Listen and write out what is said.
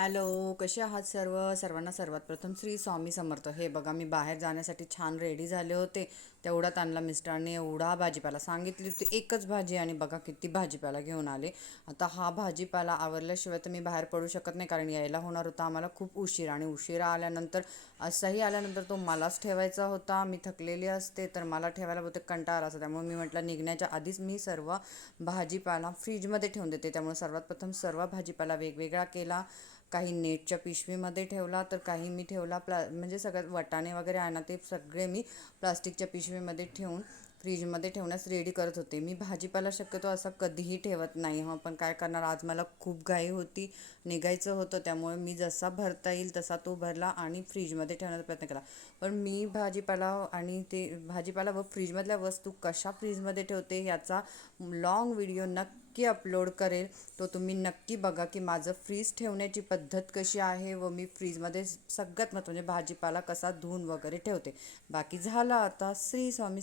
Hello, कसे आहात सर्वांना सर्वात प्रथम श्री स्वामी समर्थ. हे बघा, मी बाहेर जाण्यासाठी छान रेडी झाले होते. तेवढ्यात आणला मिस्टरांनी एवढा भाजीपाला सांगितली होती, एकच भाजी आणि बघा किती भाजीपाला घेऊन आले. आता हा भाजीपाला आवरल्याशिवाय तर मी बाहेर पडू शकत नाही, कारण यायला होणार होता आम्हाला खूप उशीर. आणि उशिरा आल्यानंतर असाही आल्यानंतर तो मलाच ठेवायचा होता. मी थकलेली असते तर मला ठेवायला बहुतेक कंटाळा आला असता. त्यामुळे मी म्हटलं निघण्याच्या आधीच मी सर्व भाजीपाला फ्रीजमध्ये ठेवून देते. त्यामुळे सर्वात प्रथम सर्व भाजीपाला वेगवेगळा केला. काही नेटच्या पिशवीमध्ये ठेवला, तर काही मी ठेवला म्हणजे सगळ्यात वाटाणे वगैरे आहे ना, ते सगळे मी प्लास्टिकच्या पिशवीमध्ये ठेवून फ्रीजमध्ये ठेवण्यास रेडी करत होते. मी भाजीपाला शक्यतो असा कधीही ठेवत नाही पण काय करणार, आज मला खूप घाई होती, निघायचं होतं. त्यामुळे मी जसा भरता येईल तसा तो भरला आणि फ्रीजमध्ये ठेवण्याचा प्रयत्न केला. पण मी भाजीपाला व फ्रीजमधल्या वस्तू कशा फ्रीजमध्ये ठेवते याचा लॉंग व्हिडिओ नक्की अपलोड करेल. तो तुम्ही नक्की बघा की माझं फ्रीज ठेवण्याची पद्धत कशी आहे व मी फ्रीजमध्ये सगळ्यात महत्त्वाचे भाजीपाला कसा धुवून वगैरे ठेवते. बाकी झालं आता. श्री स्वामी